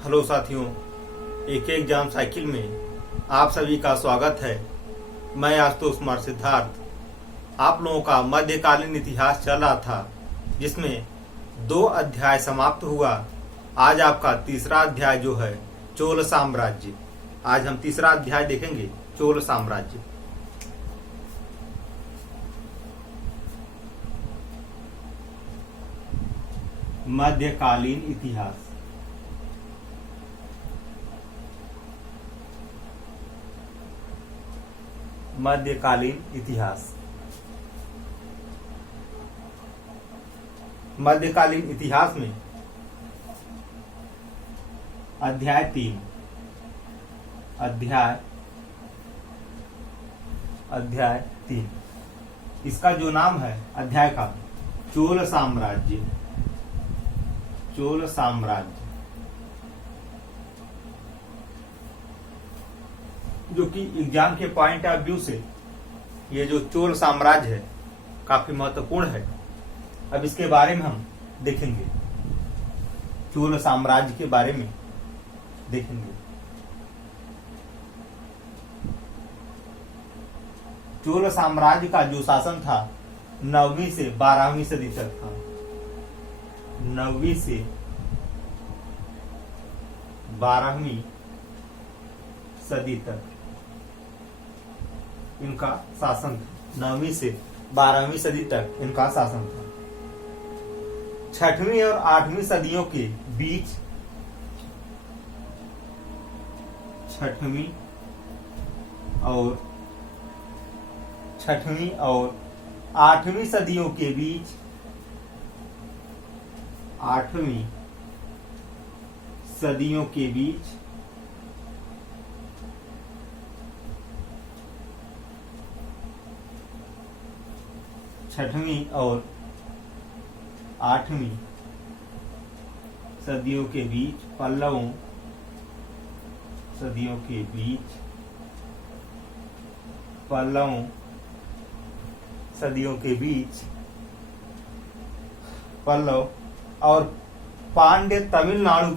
Hello साथियों, एक exam cycle में आप सभी का स्वागत है। मैं आशुतोष कुमार सिद्धार्थ। आप लोगों का मध्यकालीन इतिहास चल रहा था, जिसमें 2 अध्याय समाप्त हुआ। आज आपका तीसरा अध्याय जो है चोल साम्राज्य। आज हम तीसरा अध्याय देखेंगे, चोल साम्राज्य। मध्यकालीन इतिहास। मध्यकालीन इतिहास। मध्यकालीन इतिहास में अध्याय 3 अध्याय 3 इसका जो नाम है अध्याय का, चोल साम्राज्य। चोल साम्राज्य जो कि एग्जाम के पॉइंट ऑफ व्यू से ये जो चोल साम्राज्य है काफी महत्वपूर्ण है। अब इसके बारे में हम देखेंगे, चोल साम्राज्य के बारे में देखेंगे। चोल साम्राज्य का जो शासन था 9वीं से 12वीं सदी तक था। 9वीं से 12वीं सदी तक इनका शासन था। 9वीं से 12वीं सदी तक इनका शासन था। 6वीं और 8वीं सदियों के बीच 6वीं और 8वीं सदियों के बीच 8वीं सदियों के बीच 6वीं और 8वीं सदियों के बीच पल्लवों सदियों के बीच पल्लवों सदियों के बीच पल्लव और पांड्य तमिलनाडु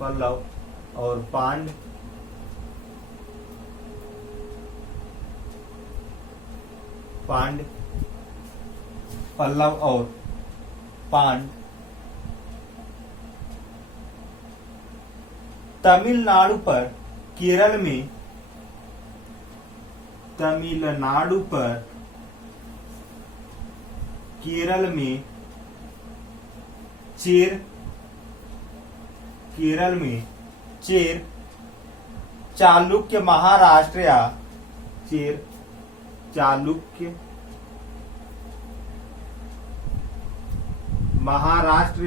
पल्लव और पल्लव और पांड तमिलनाडु पर केरल में चेर चालुक्य महाराष्ट्र या चालुक्य महाराष्ट्र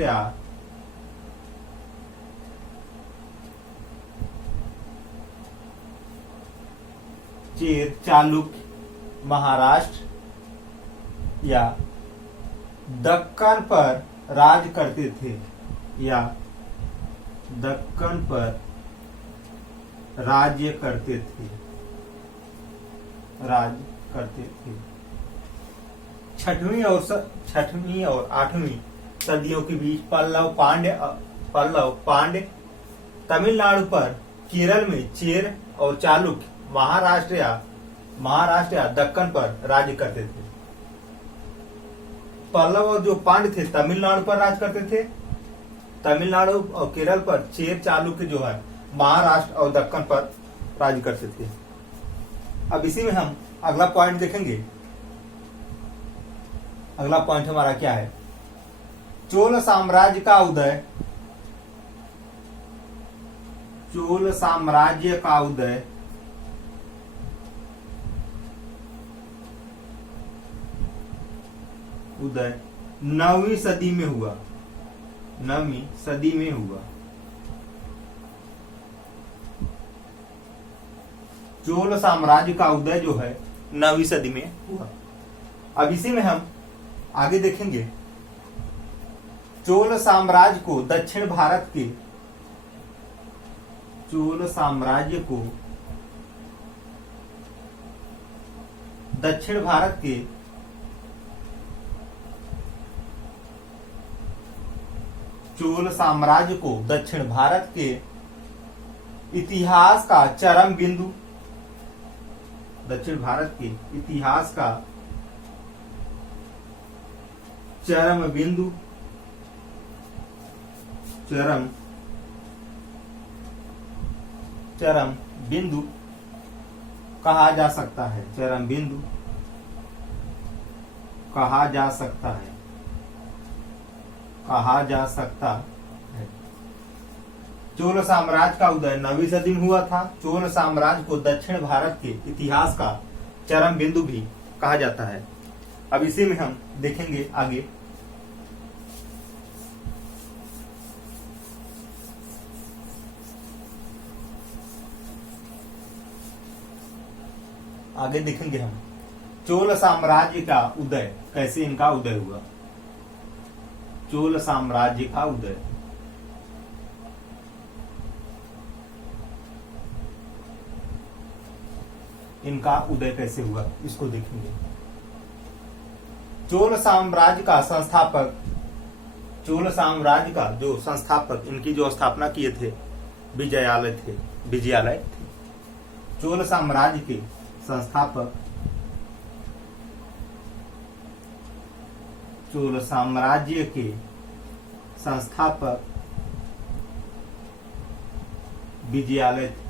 या दक्कन पर राज करते थे दक्कन पर राज्य करते थे 6वीं और 8वीं सदियों के बीच पल्लव पांड्य तमिलनाडु पर केरल में चेर और चालुक्य महाराष्ट्र या दक्कन पर राज्य करते थे। पल्लव और जो पांड्य थे तमिलनाडु पर राज करते थे। तमिलनाडु और केरल पर चेर चालुक्य जो है महाराष्ट्र और दक्कन पर राज्य करते थे। अब इसी में हम अगला पॉइंट देखेंगे। अगला पॉइंट हमारा क्या है? चोल साम्राज्य का उदय। चोल साम्राज्य का उदय 9वीं सदी में हुआ। 9वीं सदी में हुआ। चोल साम्राज्य का उदय जो है 9वीं सदी में हुआ। अब इसी में हम आगे देखेंगे, चोल साम्राज्य को दक्षिण भारत के चोल साम्राज्य को दक्षिण भारत के इतिहास का चरम बिंदु, दक्षिण भारत के इतिहास का चरम बिंदु, चरम बिंदु कहा जा सकता है, चरम बिंदु कहा जा सकता है, कहा जा सकता है। चोल साम्राज्य का उदय 9वीं सदी में हुआ था। चोल साम्राज्य को दक्षिण भारत के इतिहास का चरम बिंदु भी कहा जाता है। अब इसी में हम देखेंगे आगे। आगे देखेंगे हम चोल साम्राज्य का उदय, कैसे इनका उदय हुआ। चोल साम्राज्य का उदय, इनका उदय कैसे हुआ इसको देखेंगे। चोल साम्राज्य का संस्थापक, चोल साम्राज्य का जो संस्थापक, इनकी जो स्थापना किए थे विजयालय थे। चोल साम्राज्य के संस्थापक, चोल साम्राज्य के संस्थापक विजयालय थे।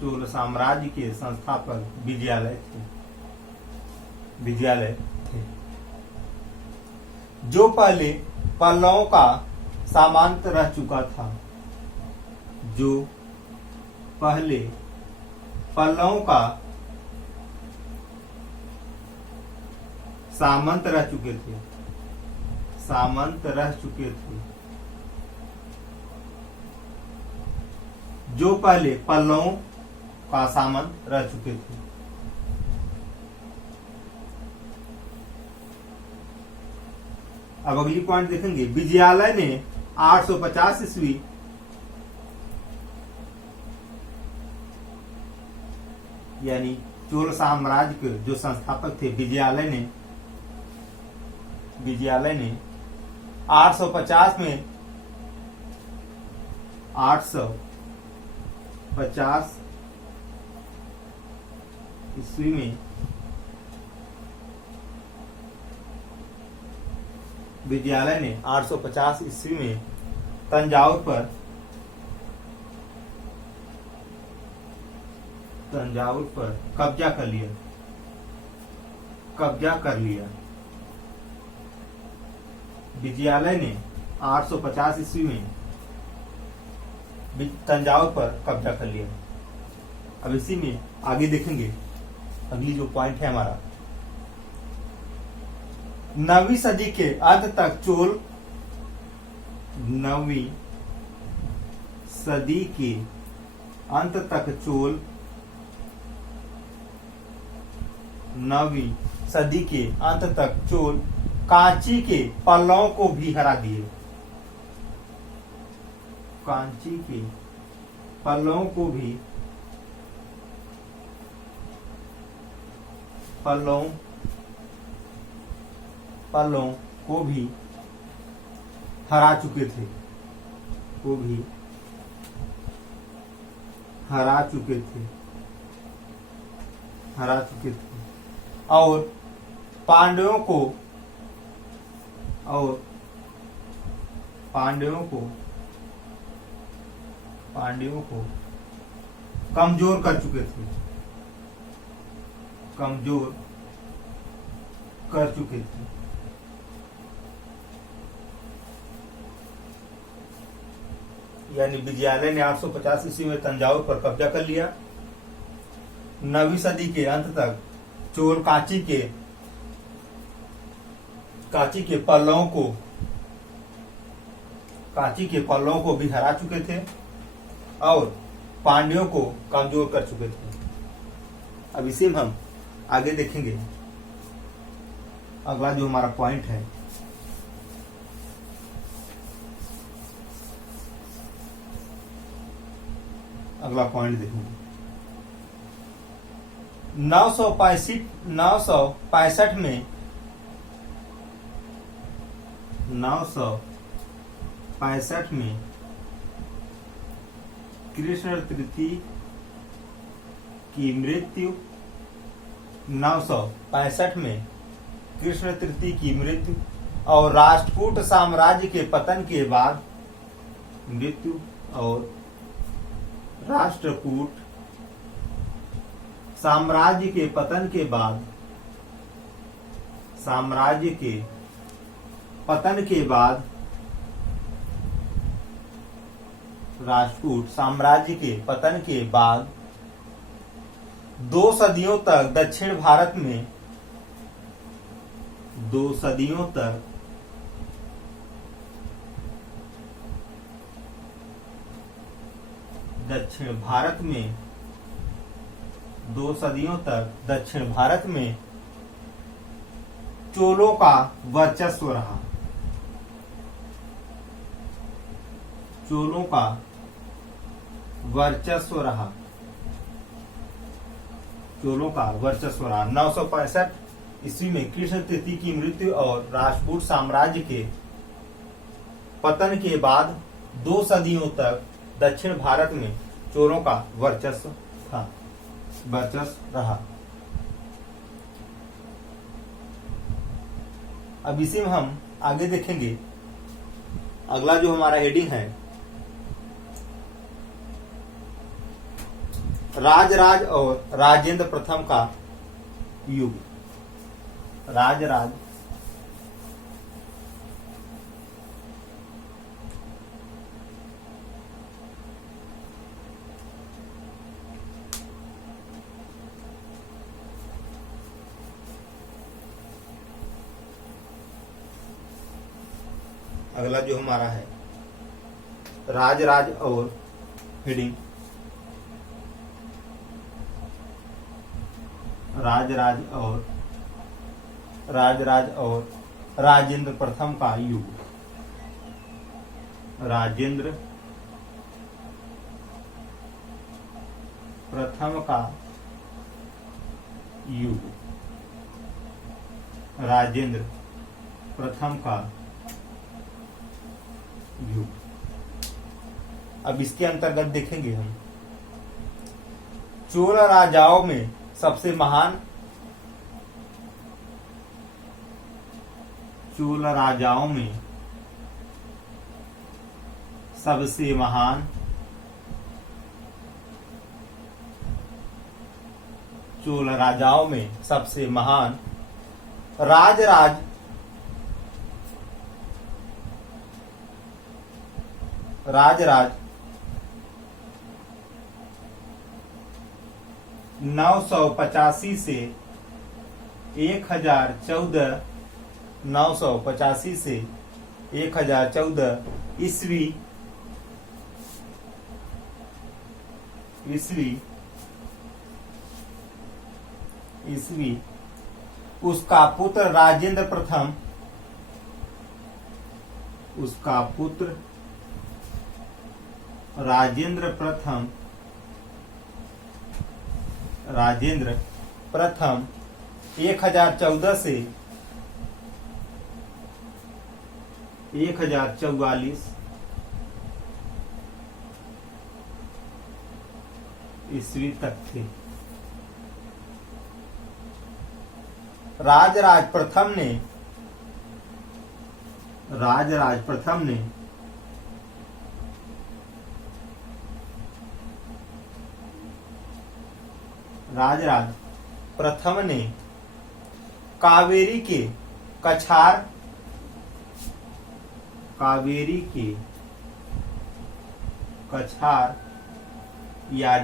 चोल साम्राज्य के संस्थापक विजयालय थे, जो पहले पल्लवों का सामंत रह चुका था, जो पहले पल्लवों का सामंत रह चुके थे, जो पहले पल्लवों का सामंत रह चुके थे। अब अगली पॉइंट देखेंगे। विजयालय ने 850 ईस्वी यानी चोल साम्राज्य के जो संस्थापक थे विजयालय ने 850 में 850 ईस्वी में विजयालय ने 850 ईस्वी में तंजावुर पर कब्जा कर लिया। विजयालय ने 850 ईस्वी में तंजावुर पर कब्जा कर लिया। अब इसी में आगे देखेंगे अगली जो पॉइंट है हमारा। 9वीं सदी के अंत तक चोल, 9वीं सदी के अंत तक चोल, 9वीं सदी के अंत तक चोल कांची के पल्लवों को भी हरा दिए। कांची के पल्लवों को भी हरा चुके थे, और पांडवों को कमजोर कर चुके थे। यानी विजयालय ने 850 ईस्वी में तंजावुर पर कब्जा कर लिया। 9वीं सदी के अंत तक चोल कांची के पल्लवों को भी हरा चुके थे और पांड्यों को कमजोर कर चुके थे। अब इसी में हम आगे देखेंगे अगला जो हमारा पॉइंट है। अगला पॉइंट देखेंगे 965 में 965 में कृष्ण तृतीय की मृत्यु 965 में कृष्ण तृतीय की मृत्यु और राष्ट्रकूट साम्राज्य के पतन के बाद मृत्यु और राष्ट्रकूट साम्राज्य के पतन के बाद राष्ट्रकूट साम्राज्य के पतन के बाद 2 सदियों तक दक्षिण भारत में 2 सदियों तक दक्षिण भारत में चोलों का वर्चस्व रहा। चोलों का वर्चस्व रहा 965 ईस्वी में कृष्ण तृतीय की मृत्यु और राष्ट्रकूट साम्राज्य के पतन के बाद 2 सदियों तक दक्षिण भारत में चोलों का वर्चस्व रहा। अब इसी में हम आगे देखेंगे। अगला जो हमारा हेडिंग है, राजराज और राजेंद्र प्रथम का युग। राजराज अगला जो हमारा है राजराज और हेडिंग राजराज और राजेंद्र प्रथम का युग। राजेंद्र प्रथम का युग। राजेंद्र प्रथम का युग। अब इसके अंतर्गत देखेंगे हम चोल राजाओं में सबसे महान चोल राजाओं में सबसे महान चोल राजाओं में सबसे महान राजराज 985 से 1014 985 से 1014 ईस्वी उसका पुत्र राजेंद्र प्रथम राजेंद्र प्रथम 1014 से 1044 ईस्वी तक थे। राजराज प्रथम ने कावेरी के कछार या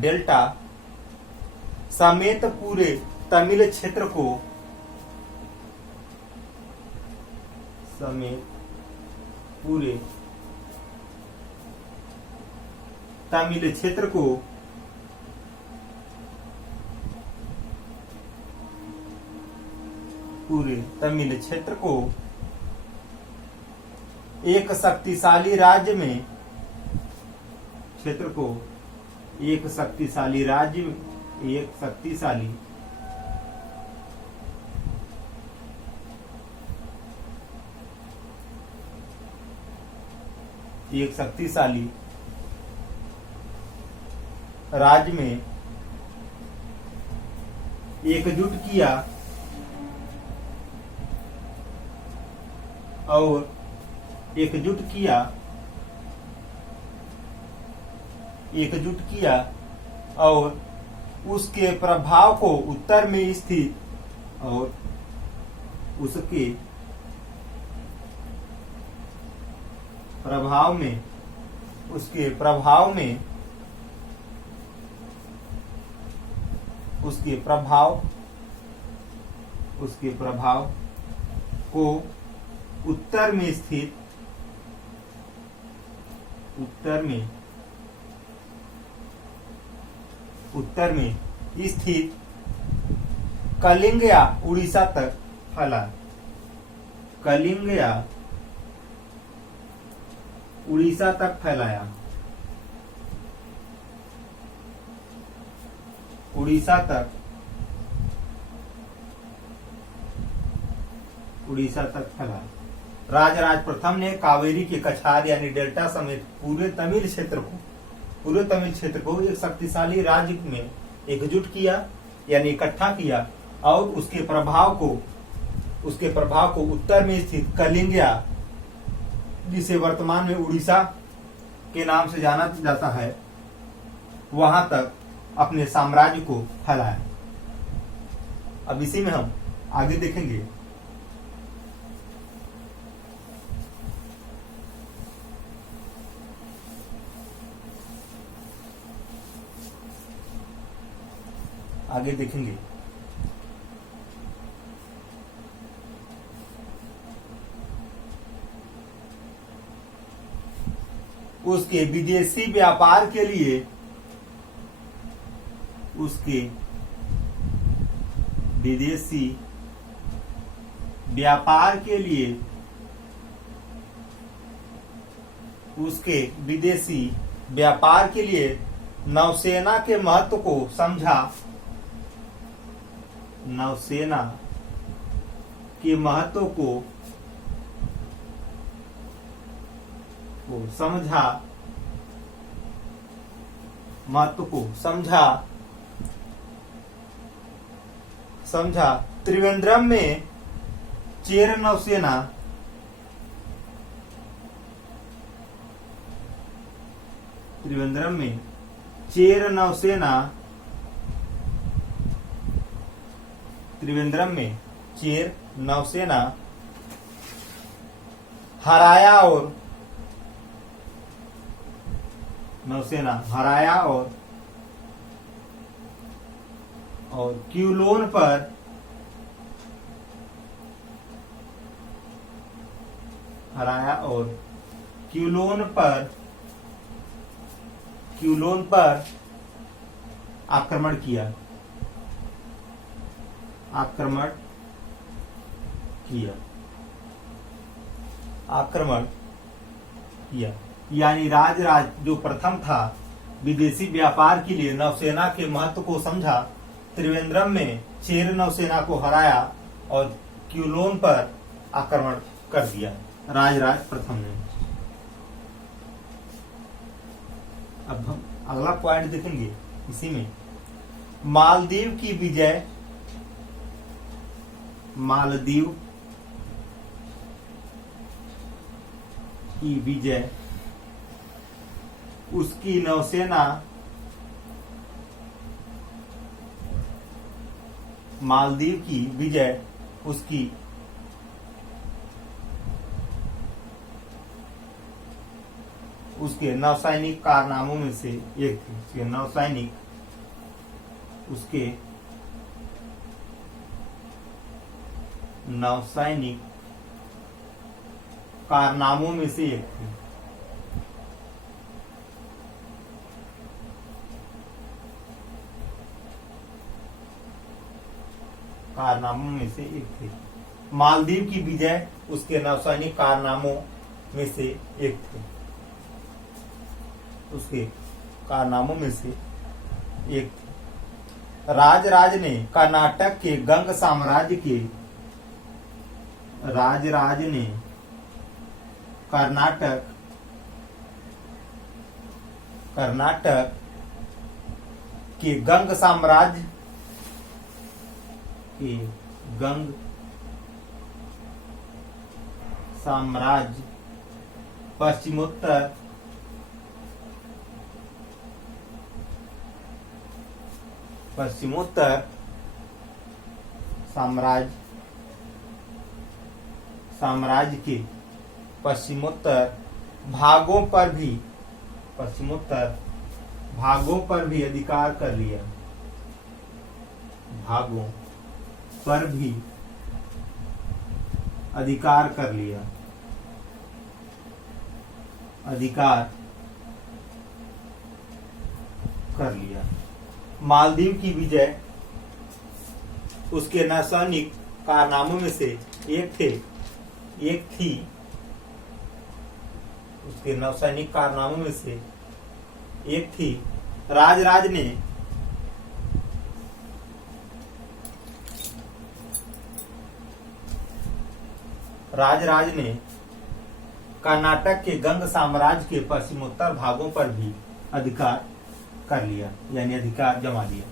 डेल्टा समेत पूरे तमिल क्षेत्र को पूरे तमिल क्षेत्र को एक शक्तिशाली राज्य में एक शक्तिशाली राज्य में एकजुट किया और एकजुट किया और उसके प्रभाव को उत्तर में स्थित और उसके प्रभाव को उत्तर में स्थित कलिंग या उड़ीसा तक फैला। कलिंग या उड़ीसा तक फैलाया। उड़ीसा तक फैला। राजराज प्रथम ने कावेरी के कछार यानी डेल्टा समेत पूरे तमिल क्षेत्र को एक शक्तिशाली राज्य में एकजुट किया यानी इकट्ठा किया और उसके प्रभाव को उत्तर में स्थित कलिंगा, जिसे वर्तमान में उड़ीसा के नाम से जाना जाता है, वहां तक अपने साम्राज्य को फैलाया। अब इसी में हम आगे देखेंगे। उसके विदेशी व्यापार के लिए उसके विदेशी व्यापार के लिए नौसेना के महत्व को समझा। नौसेना के महत्व को समझा। त्रिवेंद्रम में चेर नौसेना हराया और क्यूलोन पर आक्रमण किया। यानी राजराज जो प्रथम था, विदेशी व्यापार के लिए नौसेना के महत्व को समझा, त्रिवेंद्रम में चेर नौसेना को हराया और क्यूलोन पर आक्रमण कर दिया राजराज प्रथम ने। अब हम अगला पॉइंट देखेंगे इसी में। मालदीव की विजय उसकी नौसेना उसके नौसैनिक कारनामों में से एक थी। नौसैनिक कारनामों में से एक थी। मालदीव की विजय उसके नौसैनिक कारनामों में से एक थे। राजराज ने कर्नाटक के गंग साम्राज्य के कर्नाटक के गंग साम्राज्य के गंग साम्राज्य पश्चिमोत्तर साम्राज्य के पश्चिमोत्तर भागों पर भी अधिकार कर लिया। भागों पर भी अधिकार कर लिया। मालदीव की विजय उसके नौसैनिक कारनामों में से एक थी। उसके नौसैनिक कारनामों में से एक थी। राजराज ने कर्नाटक के गंग साम्राज्य के पश्चिमोत्तर भागों पर भी अधिकार कर लिया, यानी अधिकार जमा लिया।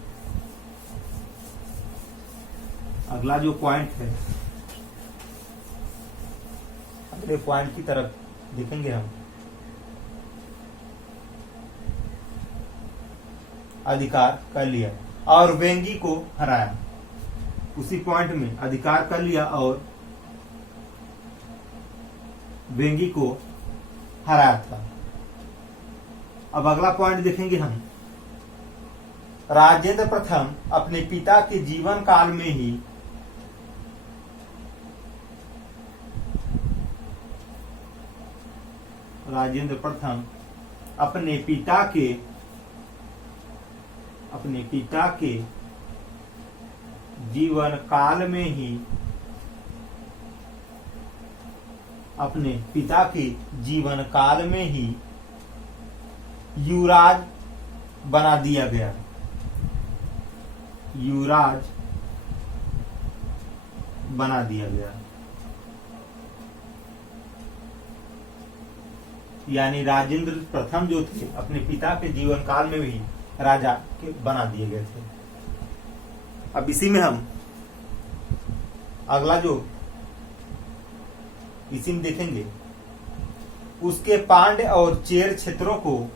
अगला जो पॉइंट है, अगले पॉइंट की तरफ देखेंगे हम। अधिकार कर लिया और वेंगी को हराया। उसी पॉइंट में अधिकार कर लिया और वेंगी को हराया था। अब अगला पॉइंट देखेंगे हम। राजेंद्र प्रथम अपने पिता के जीवन काल में ही अपने पिता के जीवन काल में ही युवराज बना दिया गया। यानी राजेंद्र प्रथम जो थे अपने पिता के जीवन काल में भी राजा के बना दिए गए थे। अब इसी में हम अगला जो इसी में देखेंगे, उसके पांड्य और चेर क्षेत्रों को,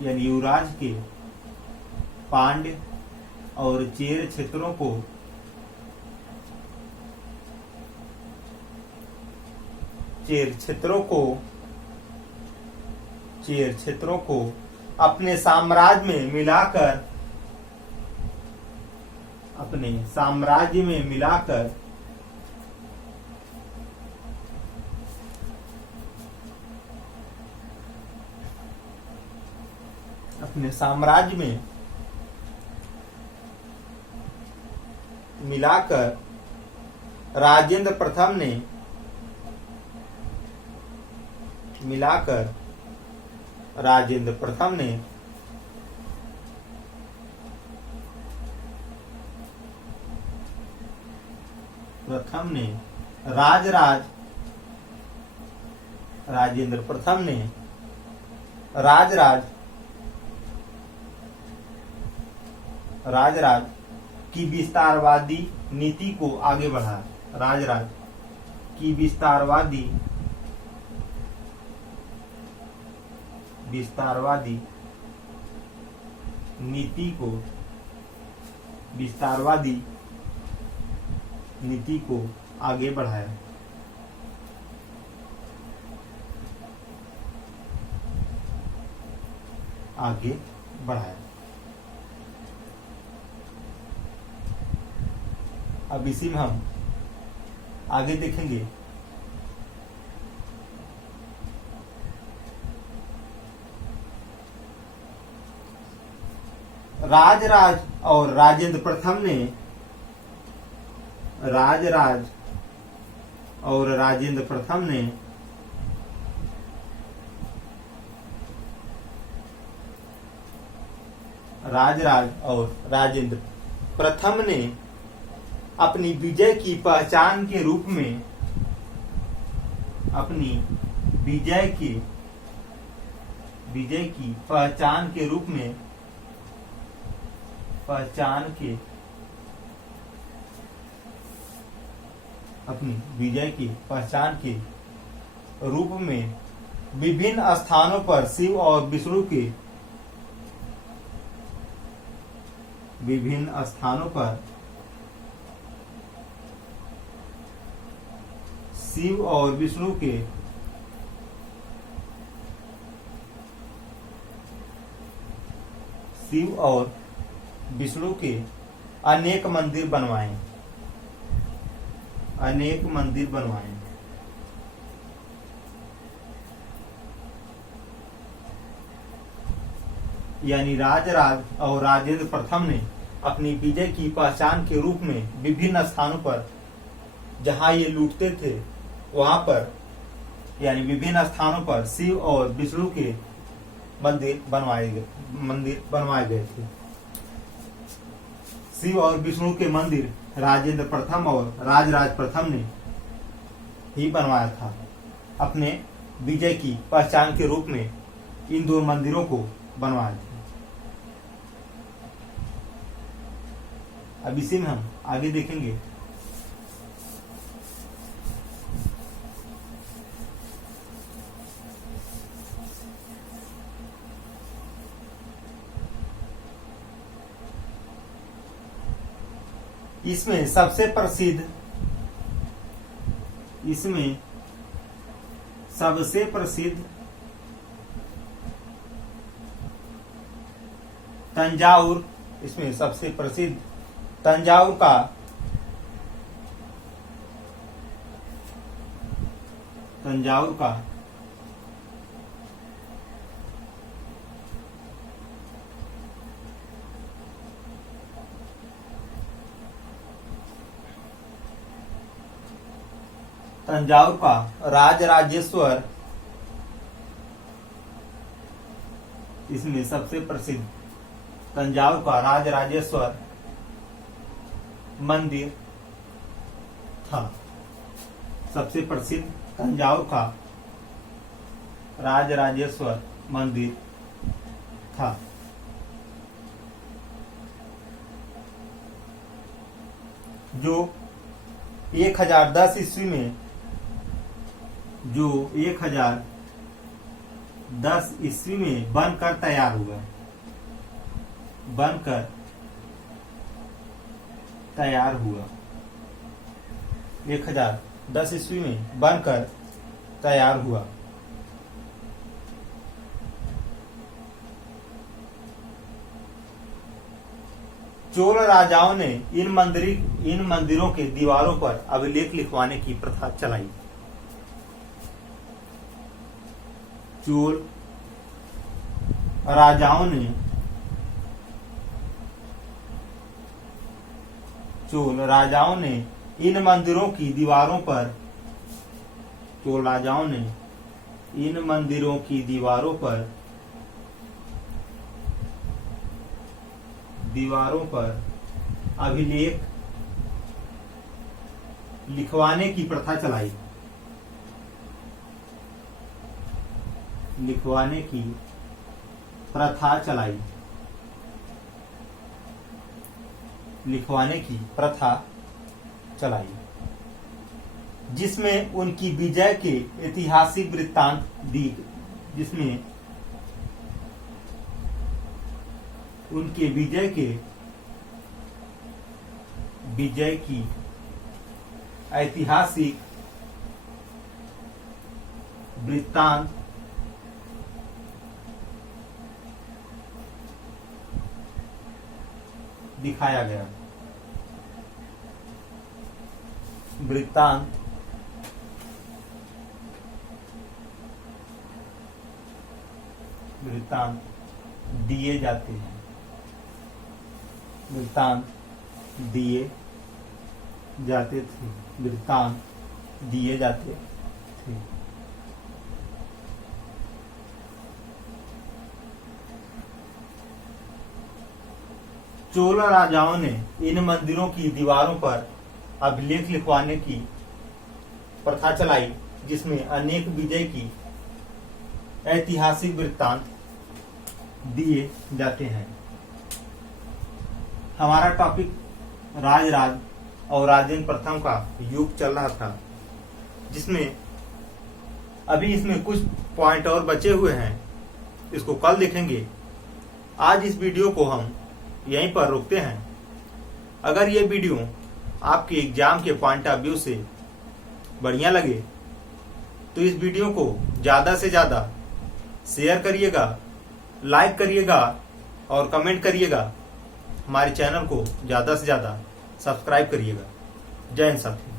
यानी युवराज के पांड्य और चेर क्षेत्रों को अपने साम्राज्य में मिलाकर राजेंद्र प्रथम ने राजराज की विस्तारवादी नीति को आगे बढ़ाया। राजराज की विस्तारवादी नीति को आगे बढ़ाया। अब इसी में हम आगे देखेंगे। राजराज और राजेंद्र प्रथम ने अपनी विजय की पहचान के रूप में विजय की पहचान के रूप में अपनी विजय की पहचान के रूप में विभिन्न स्थानों पर शिव और विष्णु के विभिन्न स्थानों पर शिव और विष्णु के अनेक मंदिर बनवाए। यानी राजराज और राजेंद्र प्रथम ने अपनी विजय की पहचान के रूप में विभिन्न स्थानों पर जहां ये लूटते थे वहां पर, यानी विभिन्न स्थानों पर शिव और विष्णु के मंदिर बनवाए गए थे। शिव और विष्णु के मंदिर राजेंद्र प्रथम और राजराज प्रथम ने ही बनवाया था। अपने विजय की पहचान के रूप में इन दो मंदिरों को बनवाया था। अब इसी में हम आगे देखेंगे। इसमें सबसे प्रसिद्ध तंजावुर, इसमें सबसे प्रसिद्ध तंजावुर का राजराजेश्वर, इसमें सबसे प्रसिद्ध तंजावुर का राजराजेश्वर मंदिर था। सबसे प्रसिद्ध तंजावुर का राजराजेश्वर मंदिर था। जो 1010 ईस्वी में बनकर तैयार हुआ। 1010 ईस्वी में बनकर तैयार हुआ। चोल राजाओं ने इन मंदिरों के दीवारों पर अभिलेख लिखवाने की प्रथा चलाई। चोल राजाओं ने इन मंदिरों की दीवारों पर अभिलेख लिखवाने की प्रथा चलाई। जिसमें उनकी विजय के ऐतिहासिक वृत्तांत जिसमें उनके विजय की ऐतिहासिक वृत्तांत दिखाया गया। वृत्तांत दिए जाते हैं। वृत्तांत दिए जाते थे। चोल राजाओं ने इन मंदिरों की दीवारों पर अभिलेख लिखवाने की प्रथा चलाई, जिसमें अनेक विजय की ऐतिहासिक वृत्तांत दिए जाते हैं। हमारा टॉपिक राज और राजेंद्र प्रथम का युग चल रहा था, जिसमें अभी इसमें कुछ पॉइंट और बचे हुए हैं, इसको कल देखेंगे। आज इस वीडियो को हम यहीं पर रोकते हैं। अगर ये वीडियो आपके एग्जाम के पॉइंट ऑफ व्यू से बढ़िया लगे तो इस वीडियो को ज़्यादा से ज़्यादा शेयर करिएगा, लाइक करिएगा और कमेंट करिएगा। हमारे चैनल को ज़्यादा से ज़्यादा सब्सक्राइब करिएगा। जय हिंद साथियों।